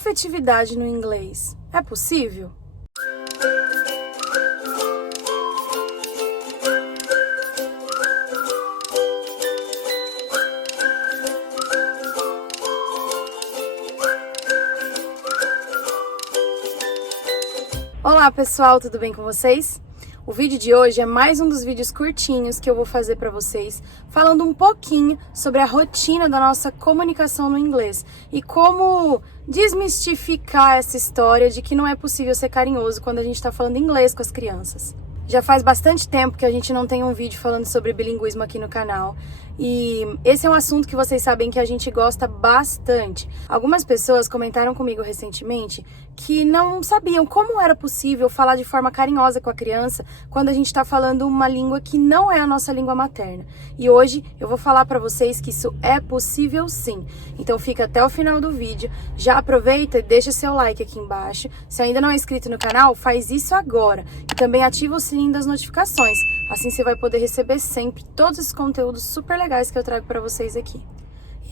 afetividade no inglês é possível? Olá pessoal, tudo bem com vocês? O vídeo de hoje é mais um dos vídeos curtinhos que eu vou fazer para vocês, falando um pouquinho sobre a rotina da nossa comunicação no inglês e como desmistificar essa história de que não é possível ser carinhoso quando a gente está falando inglês com as crianças. Já faz bastante tempo que a gente não tem um vídeo falando sobre bilinguismo aqui no canal e esse é um assunto que vocês sabem que a gente gosta bastante. Algumas pessoas comentaram comigo recentemente que não sabiam como era possível falar de forma carinhosa com a criança quando a gente está falando uma língua que não é a nossa língua materna. E hoje eu vou falar para vocês que isso é possível sim. Então fica até o final do vídeo, já aproveita e deixa seu like aqui embaixo. Se ainda não é inscrito no canal, faz isso agora. E também ativa o sininho das notificações, assim você vai poder receber sempre todos esses conteúdos super legais que eu trago para vocês aqui.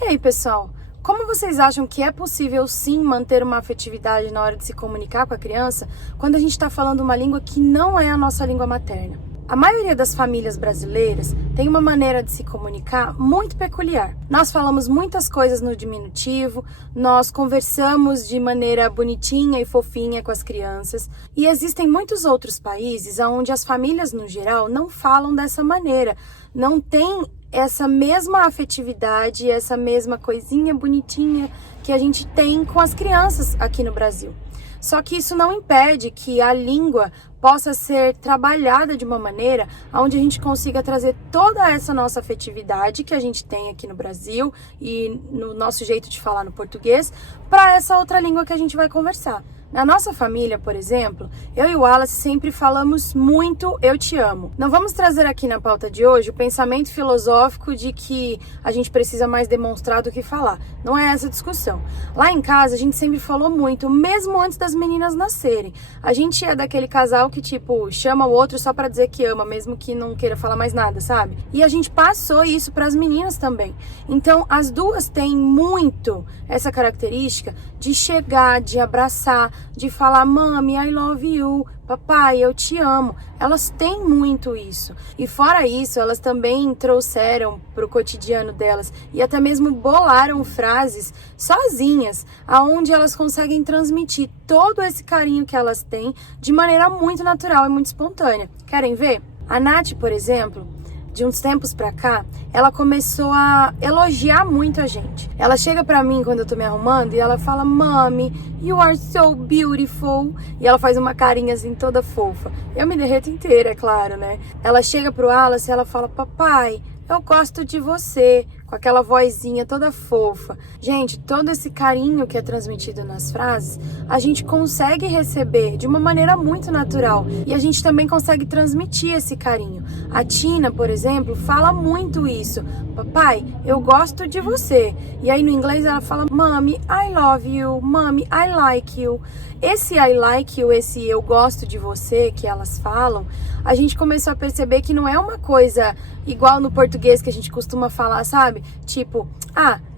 E aí pessoal, como vocês acham que é possível sim manter uma afetividade na hora de se comunicar com a criança quando a gente está falando uma língua que não é a nossa língua materna? A maioria das famílias brasileiras tem uma maneira de se comunicar muito peculiar. Nós falamos muitas coisas no diminutivo, nós conversamos de maneira bonitinha e fofinha com as crianças, e existem muitos outros países onde as famílias no geral não falam dessa maneira, não tem essa mesma afetividade, essa mesma coisinha bonitinha que a gente tem com as crianças aqui no Brasil. Só que isso não impede que a língua possa ser trabalhada de uma maneira onde a gente consiga trazer toda essa nossa afetividade que a gente tem aqui no Brasil e no nosso jeito de falar no português para essa outra língua que a gente vai conversar. Na nossa família, por exemplo, eu e o Wallace sempre falamos muito "eu te amo". Não vamos trazer aqui na pauta de hoje o pensamento filosófico de que a gente precisa mais demonstrar do que falar. Não é essa a discussão. Lá em casa, a gente sempre falou muito, mesmo antes das meninas nascerem. A gente é daquele casal que, tipo, chama o outro só pra dizer que ama, mesmo que não queira falar mais nada, sabe? E a gente passou isso pras meninas também. Então, as duas têm muito essa característica de chegar, de abraçar, de falar "Mami, I love you", "Papai, eu te amo". Elas têm muito isso. E fora isso, elas também trouxeram para o cotidiano delas e até mesmo bolaram frases sozinhas, aonde elas conseguem transmitir todo esse carinho que elas têm de maneira muito natural e muito espontânea. Querem ver? A Nath, por exemplo, de uns tempos pra cá, ela começou a elogiar muito a gente. Ela chega pra mim quando eu tô me arrumando e ela fala "Mami, you are so beautiful". E ela faz uma carinha assim toda fofa. Eu me derreto inteira, é claro, né? Ela chega pro Wallace e ela fala "Papai, eu gosto de você", com aquela vozinha toda fofa. Gente, todo esse carinho que é transmitido nas frases, a gente consegue receber de uma maneira muito natural. E a gente também consegue transmitir esse carinho. A Tina, por exemplo, fala muito isso. "Papai, eu gosto de você". E aí no inglês ela fala "Mommy, I love you", "Mommy, I like you". Esse I like you, esse eu gosto de você que elas falam, a gente começou a perceber que não é uma coisa igual no português que a gente costuma falar, sabe? Tipo,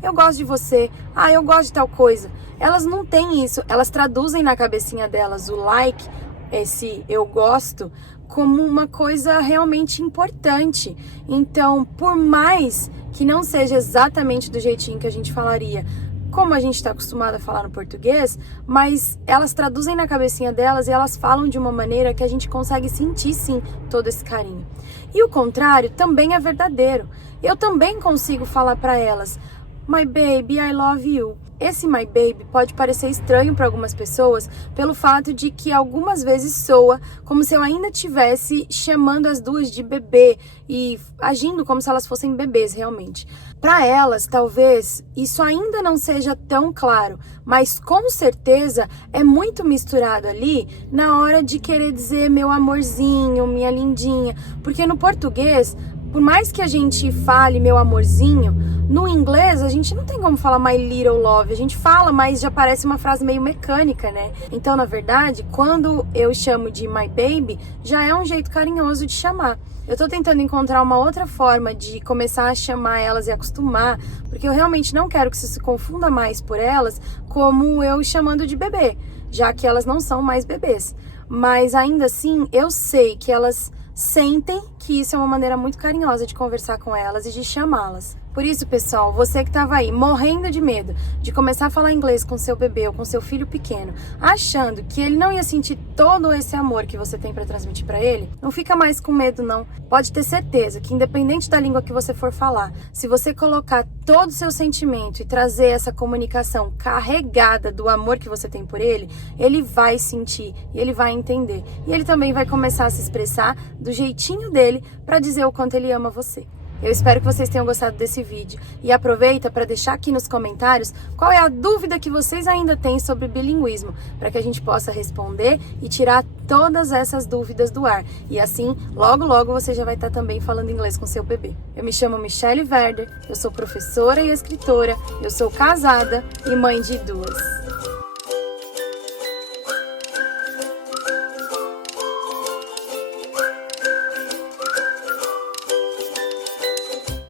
eu gosto de você, eu gosto de tal coisa. Elas não têm isso, elas traduzem na cabecinha delas o like, esse eu gosto, como uma coisa realmente importante. Então, por mais que não seja exatamente do jeitinho que a gente falaria, como a gente está acostumado a falar no português, mas elas traduzem na cabecinha delas e elas falam de uma maneira que a gente consegue sentir sim todo esse carinho. E o contrário também é verdadeiro. Eu também consigo falar para elas "My baby, I love you". Esse "my baby" pode parecer estranho para algumas pessoas pelo fato de que algumas vezes soa como se eu ainda estivesse chamando as duas de bebê e agindo como se elas fossem bebês realmente. Para elas, talvez, isso ainda não seja tão claro, mas com certeza é muito misturado ali na hora de querer dizer "meu amorzinho", "minha lindinha", porque no português Por mais que a gente fale meu amorzinho, no inglês a gente não tem como falar my little love, a gente fala, mas já parece uma frase meio mecânica, né? Então, na verdade, quando eu chamo de my baby, já é um jeito carinhoso de chamar. Eu tô tentando encontrar uma outra forma de começar a chamar elas e acostumar, porque eu realmente não quero que isso se confunda mais por elas como eu chamando de bebê, já que elas não são mais bebês. Mas ainda assim, eu sei que elas sentem que isso é uma maneira muito carinhosa de conversar com elas e de chamá-las. Por isso, pessoal, você que estava aí morrendo de medo de começar a falar inglês com seu bebê ou com seu filho pequeno, achando que ele não ia sentir todo esse amor que você tem para transmitir para ele, não fica mais com medo não. Pode ter certeza que independente da língua que você for falar, se você colocar todo o seu sentimento e trazer essa comunicação carregada do amor que você tem por ele, ele vai sentir e ele vai entender. E ele também vai começar a se expressar do jeitinho dele para dizer o quanto ele ama você. Eu espero que vocês tenham gostado desse vídeo e aproveita para deixar aqui nos comentários qual é a dúvida que vocês ainda têm sobre bilinguismo, para que a gente possa responder e tirar todas essas dúvidas do ar. E assim, logo logo você já vai estar também falando inglês com seu bebê. Eu me chamo Michelle Werder, eu sou professora e escritora, eu sou casada e mãe de duas.